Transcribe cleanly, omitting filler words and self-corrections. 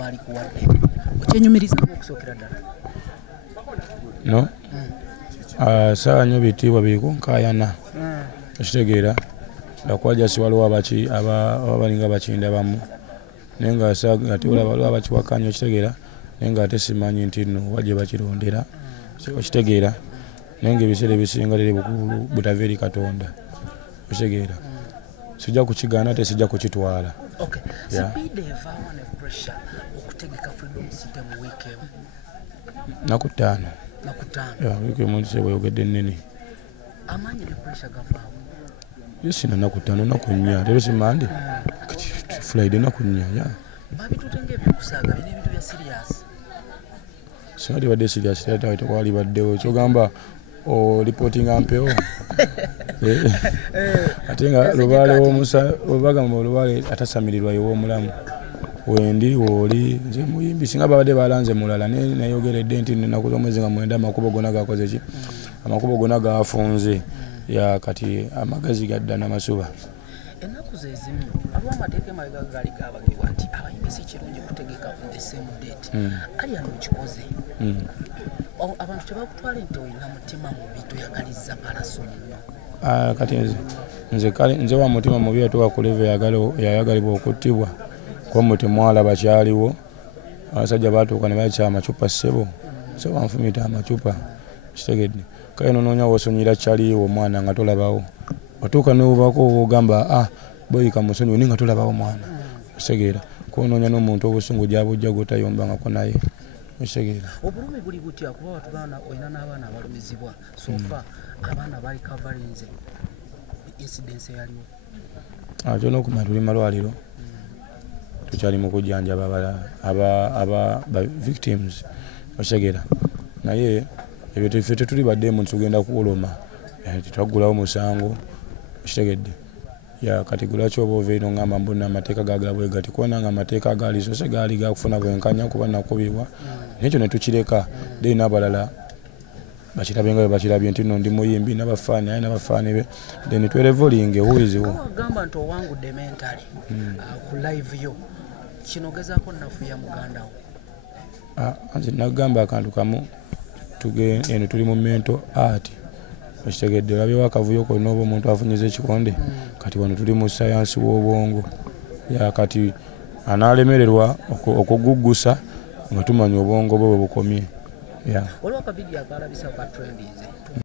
bali kuwadde okyenyumiriza okusookera ddala no saa nnyo bitiibwa biri ku nkaayana okitegeera nakwaja si waliwo abalinga bakinda bamu naye nga ate olaba waliwo abakiwakanya okitegeera naye nga ate simanyi nti nno wajje bakirondera okitegeera naye nga ebiseera ebisinga liri bukulu butava eri Katonda okitegeera sijja kukigaana ate sijja kukitwala. Naku ttaano wiiki emu bweyogedde ennene sina naku ttaano naku nnya leero si Mande Friday naku nnya singa tibadde sirias tekwali baddewo kyogamba reportinga mpewo ate nga lubagamba olubaale atasamirirwa ew'omulamu wendi wooli nze muyimbi singa babadde balanze mulala nayogeredde nti nnaku z'omwezi nga 9 amakubo gonna gakoze ki amakubo gonna gafunze ya kati amagezi gadda n'amasuba ennaku ze zimu aliwo amateeka emabega gaali gabagibwa nti abayimbi si kirungi kutegeka the same date ali ano kikoze abantu tebakutwala nti olina mutima mubi toyagaliza Pallaso nno kati nze wa mutima mubi ate wakuleva yayagalibwa okuttibwa kuba muti mwala bakyaliwo abasajja batuuka ne bayita amacupa ssebo so banfumita amacupa kitegedde kale nonoonya wosonyera kyaliwo omwana nga tolabawo watuuka nobubako ogamba boyika musonyi oni nga tolabawo mwana osegeera konoonya n'omuntu obusungu gyabujja gotayombangako naye osegeera obulumi buli butya kuba watugana olina n'abaana abalumizibwa sofa abaana bali kavalinze incidence yaliwo kyona okumanya tuli malwaliro tukyali mu kujjanjaba aba victims osegeera naye ebyo tuffe tetuli baddemu tugenda kuwoloma tetwaggulawo musango kitegedde kati gulaki oba ova ino ngamba mbona amateeka gagala bwe gati kubona nga amateeka agaali sose gaali gakufuna bwenkanya kuba nakubibwa nekyo ne tukireka deni n'abalala bakirabye nga bwe bakirabye nti nno ndi muyimbi n'abafaani aye n'abafaani be then twerevolinge huiziwo agamba nti owangudde mentally ku live yo kino gezaako nafuya mugandawo nze nagamba akantu kamu eno tuli mu mental art okitegedde olabyewo akavuyo konna oba omuntu afunyiza ekikonde kati wano tuli mu sayansi w'obwongo kati anaalemererwa okuguggusa nga tumanya obwongo bwe bwe bukomye waliwo akavidiyo akalabisa ka trendinze